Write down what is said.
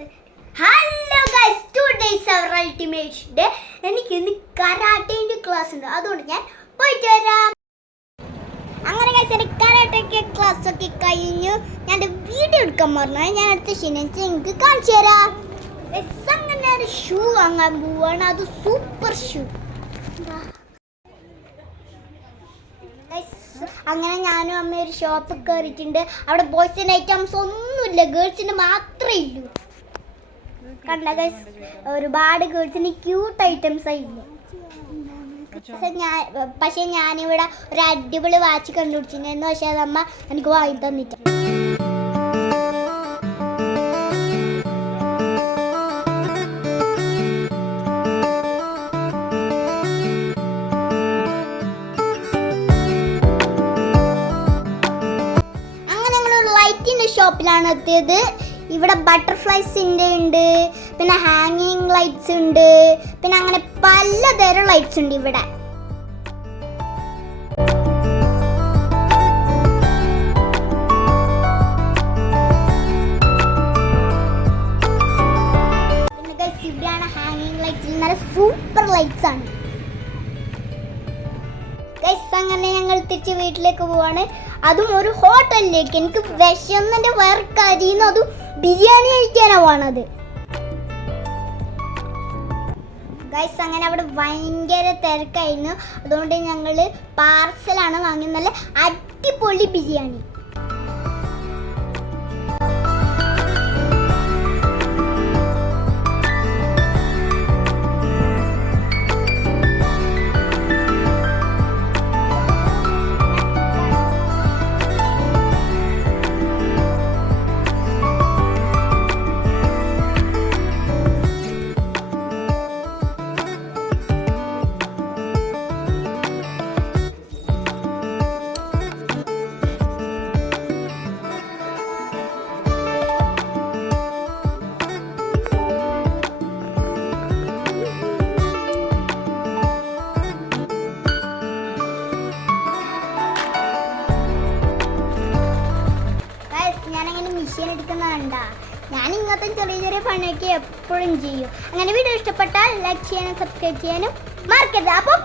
Hello guys, today is our ultimate day. എനിക്ക് ഇന്ന് കരാട്ടേൻ്റെ class ഉണ്ട്, അതുകൊണ്ട് ഞാൻ പോയിട്ട് വരാം. അങ്ങനെ ഗൈസ്, എൻ്റെ കരാട്ടയ്ക്ക് ക്ലാസ് ഒക്കെ കഴിഞ്ഞു. ഞാൻ വീഡിയോ എടുക്കാൻ പറഞ്ഞു. ഞാൻ അടുത്ത ശനിയാഴ്ച നിങ്ങൾക്ക് കാണിച്ചു തരാം. അങ്ങനെ ഒരു ഷൂ വാങ്ങാൻ പോവാണ്, അത് സൂപ്പർ ഷൂ. അങ്ങനെ ഞാനും അമ്മ ഒരു ഷോപ്പ് കയറിയിട്ടുണ്ട്. അവിടെ ബോയ്സിൻ്റെ ഐറ്റംസ് ഒന്നുമില്ല, ഗേൾസിന് മാത്രമേ ഇല്ലൂ. കണ്ട ഗൈസ്, ഒരുപാട് ഗേൾസിന് ക്യൂട്ട് ഐറ്റംസ് ഇല്ല. പക്ഷെ ഞാനിവിടെ ഒരു അടിപൊളി വാച്ച് കണ്ടുപിടിച്ചിട്ടുണ്ടായിരുന്നു. പക്ഷെ അതമ്മ എനിക്ക് വാങ്ങി തന്നിട്ട്. ഷോപ്പിലാണ് എത്തിയത്. ഇവിടെ ബട്ടർഫ്ലൈസിൻ്റെ ഉണ്ട്, പിന്നെ ഹാങ്ങിങ് ലൈറ്റ്സ് ഉണ്ട്, പിന്നെ അങ്ങനെ പലതരം ലൈറ്റ്സ് ഉണ്ട് ഇവിടെ. പിന്നെ ഗൈസ്, ഇവിടെയാണ് ഹാങ്ങിങ് ലൈറ്റ്സ്, നല്ല സൂപ്പർ ലൈറ്റ്സ് ആണ് ഗൈസ്. അങ്ങനെ ഞങ്ങൾ തിരിച്ച് വീട്ടിലേക്ക് പോവാണ്, അതും ഒരു ഹോട്ടലിലേക്ക്. എനിക്ക് വിശന്നിൻ്റെ വയർ കരിയുന്നു, അതും ബിരിയാണി കഴിക്കാനാണ് പോണത് ഗൈസ്. അങ്ങനെ അവിടെ ഭയങ്കര തിരക്കായിരുന്നു, അതുകൊണ്ട് ഞങ്ങൾ പാർസലാണ് വാങ്ങിയത്, നല്ല അടിപൊളി ബിരിയാണി. ഞാനങ്ങനെ മിഷീൻ എടുക്കുന്നതണ്ട, ഞാൻ ഇങ്ങനത്തെ ചെറിയ ചെറിയ പണിയൊക്കെ എപ്പോഴും ചെയ്യും. അങ്ങനെ വീഡിയോ ഇഷ്ടപ്പെട്ടാൽ ലൈക്ക് ചെയ്യാനും സബ്സ്ക്രൈബ് ചെയ്യാനും മറക്കരുത്. അപ്പം